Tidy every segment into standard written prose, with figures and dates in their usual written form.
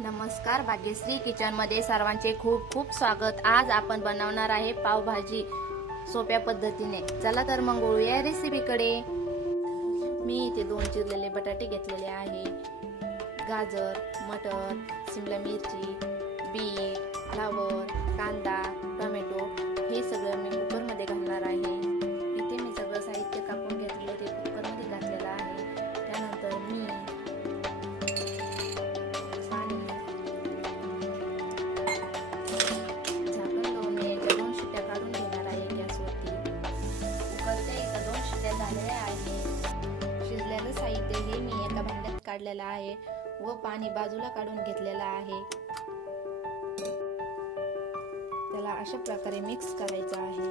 नमस्कार, भाग्यश्री किचन मध्ये सर्वांचे खूप खूप स्वागत। आज आपण बनवणार आहे पावभाजी सोप्या पद्धतीने। चला तर मग वळूया रेसिपीकडे। मी इथे 2 चिरलेले बटाटे घेतलेले आहे, गाजर, मटर, शिमला मिरची, बीट, फ्लावर, कांदा, टोमॅटो हे सगळं मी कुकर मध्ये घालणार आहे। इथे मी सगळं साहित्य कापून घेतले ते कुकर मध्ये घातलेलं आहे। त्यानंतर मी शिजलेलं साहित्य हे मी एका भांड्यात काढलेलं आहे व पाणी बाजूला काढून घेतलेलं आहे। त्याला अशा प्रकारे मिक्स करायचं आहे।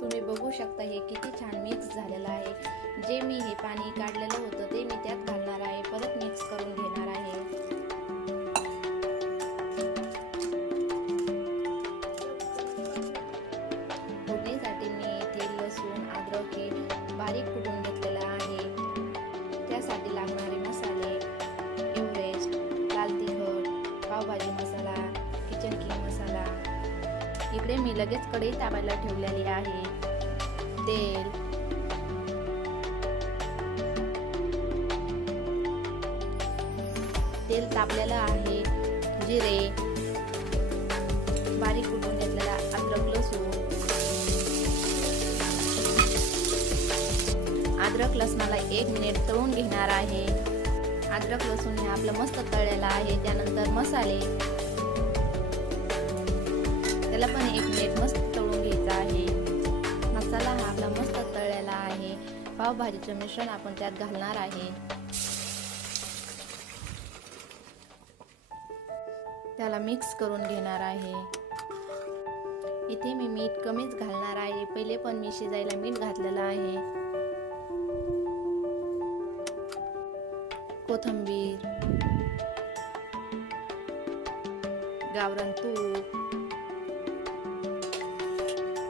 तुम्ही बघू शकता हे किती छान मिक्स झालेलं आहे। जे मी हे पाणी काढलेलं होतं ते मी त्यात घालणार आहे, परत मिक्स करून घेणार आहे। बारीक कुटून घेतलेला आहे। त्यासाठी लागणारे मसाले एव्हरेस्ट, लाल तिखट, पावभाजी मसाला, किचन किंग मसाला। इकडे मी लगेच कढई तापायला ठेवलेली आहे। तेल तापलेलं आहे। जिरे, बारीक कुटून घेतलेला अद्रक लसूण, अद्रक लसणाला 1 मिनिट तळून घेणार आहे। अद्रक लसूण हे आपलं मस्त तळलेलं आहे। त्यानंतर मसाले, त्याला पण 1 मिनिट मस्त तळून घ्यायचा आहे। मसाला हा आपला मस्त तळलेला आहे। पावभाजीचं मिश्रण आपण त्यात घालणार आहे। त्याला मिक्स करून घेणार आहे। इथे मी मीठ कमीच घालणार आहे, पहिले पण मी शिजायला मीठ घातलेलं आहे। कोथिंबीर, गावरान तूप।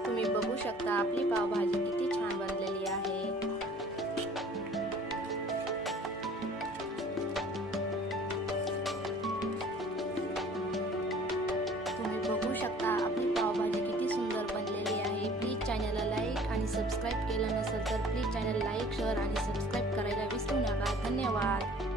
तुम्ही बघू शकता आपली पावभाजी किती छान बनलेली आहे। तुम्ही बघू शकता आपली पावभाजी किती सुंदर बनलेली आहे। प्लीज चॅनलला लाईक आणि सबस्क्राईब केलं नसेल तर प्लीज चॅनल लाईक, शेअर आणि सबस्क्राईब करायला विसरू नका। धन्यवाद।